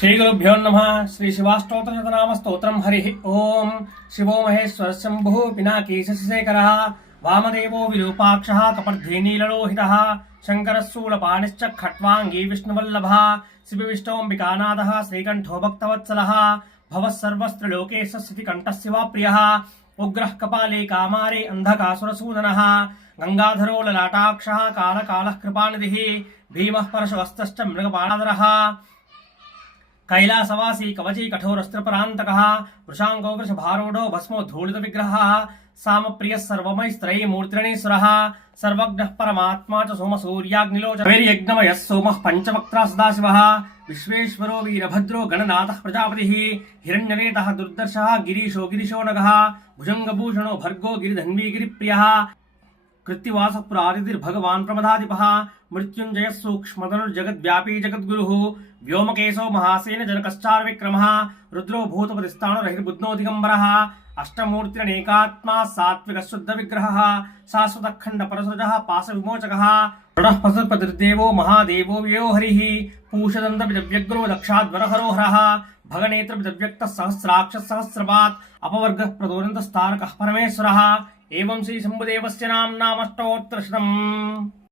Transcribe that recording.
श्रीगुरुभ्यो नमः। श्रीशिवाष्टोत्तरशतनामस्तोत्रं हरिः ओं शिवो महेश्वरः शम्भुः पिनाकेशशिशेखरः वामदेवो विरूपाक्षः कपर्धेनीलोहितः शङ्करः शूलपाणिश्च खट्वाङ्गी विष्णुवल्लभः, शिवविष्टोऽम्बिकानाथः श्रीकंठोभक्तवत्सल भक्तवत्सलः, भवः सर्वस्त्रलोकेश स्थितिकण्ठः शिवाप्रियः, उग्रः कपाले कामारे गंगाधरो ललाटाक्ष काल काल कृपाधि भीम परशवस्तश्च मृगपाणर కైలాసవాసి కవచీ కఠోరస్త్రపరాంతక వృషాంగో వృషభారూఢో భస్మో ధూళిత విగ్రహ సామ ప్రియ సర్వమై త్రయీ మూర్తిరణీశ్వర సర్వజ్ఞ పరమాత్మా సోమ సూర్యాగ్నిలో వైర్యజ్ఞమయ సోమ పంచవక్త్ర సదాశివ విశ్వేశ్వరో వీరభద్రో గణనాథ ప్రజాపతి హిరణ్యనేత దుర్దర్శ గిరీశో గిరిశో నగ భుజంగభూషణో భర్గో గిరిధన్వీగిరి ప్రియ गिरिधन्वी गिरिप्रियः कृत्तिवासपुरादितिर्भगवान् प्रमदाधिपः मृत्युञ्जयः सूक्ष्मतनुर्जगद्व्यापी जगद्गुरुः व्योमकेशो महासेन जनकश्चार्विक्रमः रुद्रो भूतपतिस्थाणुरहिर्बुध्नो दिगम्बरः अष्टमूर्तिरनेकात्मा सात्विकः शुद्धविग्रहः शाश्वतखण्डपरसृजः पाशविमोचकः दृढः पशुपतिर्देवो महादेवो व्ययो हरिः पूषदन्तविदव्यग्रो दक्षाद्वरहरो हरः भगनेत्रविदव्यक्तः सहस्राक्षः सहस्रपात् अपवर्गः प्रदोरन्तस्तारकः परमेश्वरः ఏవం శ్రీ శంభుదేవస్య నామ్నామష్టోత్తృష్ణం